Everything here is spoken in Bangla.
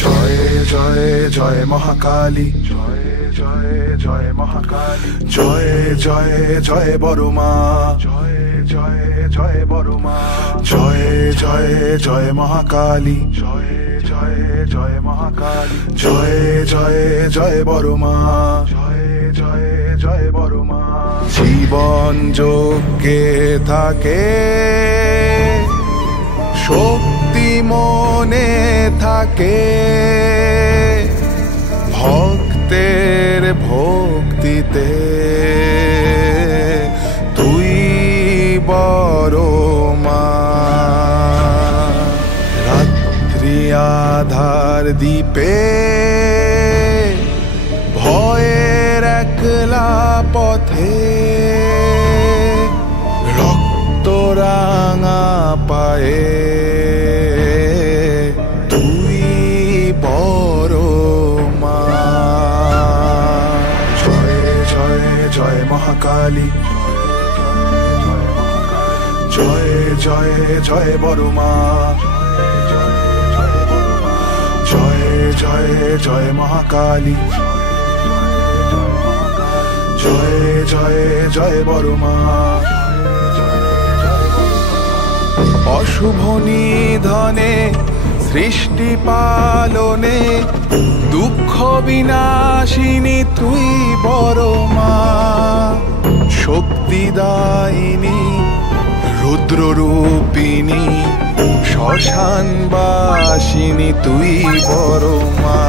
জয় জয় জয় মহাকালী, জয় জয় জয় মহাকালী, জয় জয় জয় বড় মা, জয় জয় জয় বড় মা, জয় জয় জয় মহাকালী, জয় জয় জয় মহাকালী, জয় জয় জয় বড় মা, জয় জয় জয় বড় মা। জীবন যজ্ঞে থাকে, শক্তি মনে থাকে, ভক্তের ভক্তিতে তুই বড় মা। রাত্রি আধার দ্বীপে ভয়ের একলা পথে, রক্ত রাঙা পায়ে তুই বড় মা। জয় জয় জয় মহাকালী, জয় জয় জয় বড় মা, জয় জয় জয় মহাকালী, জয় জয় জয় বড় মা। অশুভ নিধনে সৃষ্টি পালনে, দুঃখ বিনাশিনী তুই বড় মা। শক্তিদায়িনী রুদ্ররূপিণী, শ্মশানবাসিনী তুই বড় মা।